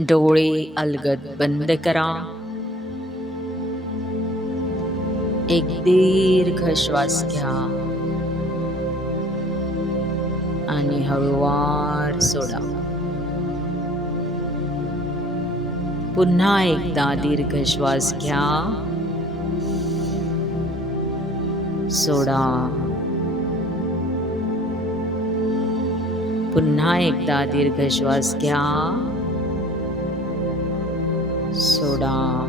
डोळे अलगद बंद करा. एक दीर्घ श्वास घ्या आणि हळूवार सोडा. पुन्हा एकदा दीर्घ श्वास घ्या, सोडा. पुन्हा एकदा दीर्घ श्वास घ्या, सोडा.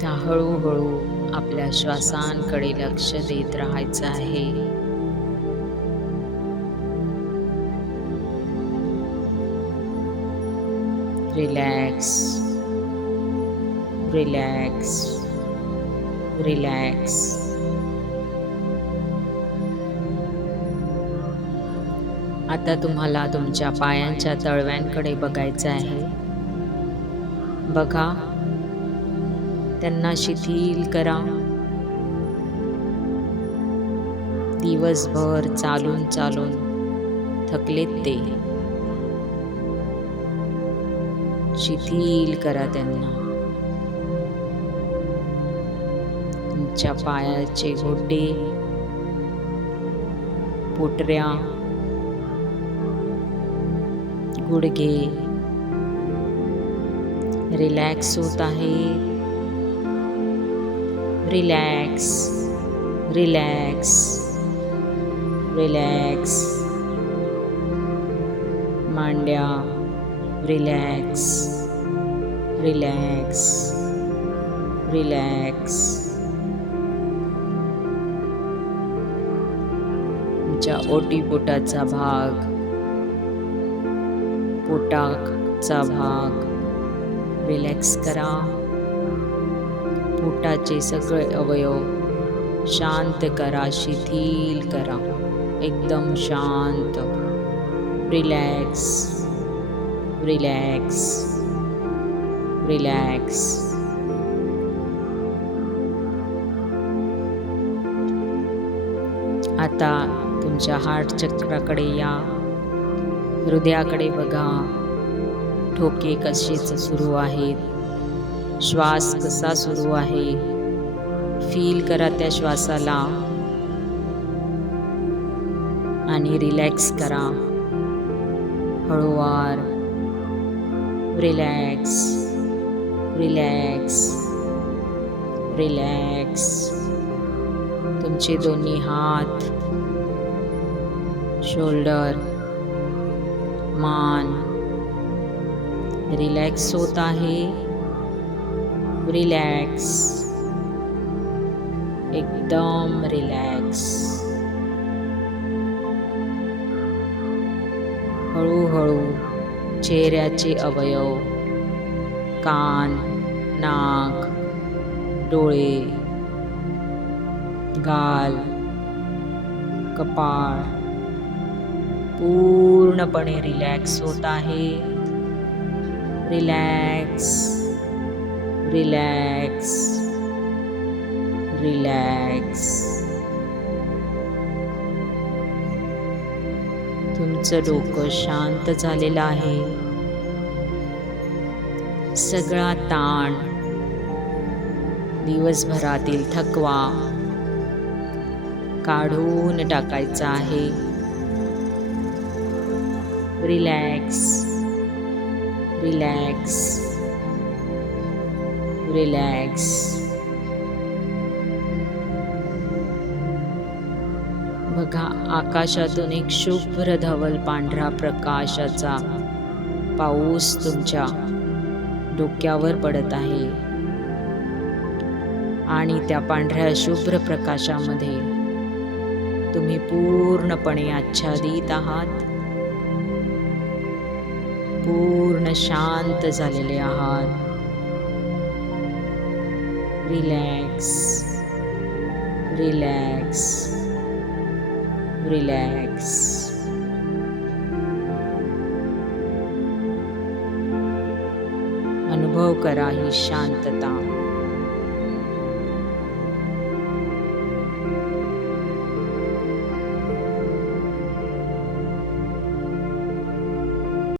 त्या हळूहळू आपल्या श्वासांकडे लक्ष देत राहायचं आहे. Relax, relax, relax. आता तुम्हाला तुमच्या पायांच्या तळव्यांकडे बघायचं आहे. बघा, त्यांना शिथिल करा. दिवसभर चालून चालून थकलेत ते. शिथिल करा त्यांना. तुमच्या पायाचे घोटे, पोटऱ्या, गुडघे रिलॅक्स होत आहे. Relax, relax, relax. मांड्या रिलॅक्स, रिलॅक्स, रिलॅक्स. तुमच्या ओटीपोटाचा भाग, पोटाचा भाग रिलॅक्स करा. पोटाचे सगळे अवयव शांत करा, शिथिल करा, एकदम शांत. Relax, relax, relax. आता तुमच्या हार्ट चक्राकडे या. हृदयाकडे बघा. ठोके कसे सुरू आहेत, श्वास कसा सुरू आहे, फील करा त्या श्वासाला आणि रिलॅक्स करा. हळूवार. Relax, relax, relax. तुमचे दोन्ही हात, शोल्डर, मान रिलॅक्स होत आहे. रिलॅक्स, एकदम रिलॅक्स. हळूहळू चेहऱ्याचे अवयव, कान, नाक, डोळे, गाल, कपाळ पूर्णपणे रिलॅक्स होत आहे. Relax, relax, relax. तुमचं डोकं शांत झालेलं आहे. सगळा ताण, दिवसभरातील थकवा काढून टाकायचा आहे. Relax, relax, relax. बघा, आकाशातून एक शुभ्र धवल पांढरा प्रकाशाचा पाऊस तुमच्या डोक्यावर पडत आहे आणि त्या पांढऱ्या शुभ्र प्रकाशामध्ये तुम्ही पूर्णपणे आच्छादित आहात. पूर्ण शांत झालेले आहात. Relax, relax, relax. अनुभव करा ही शांतता.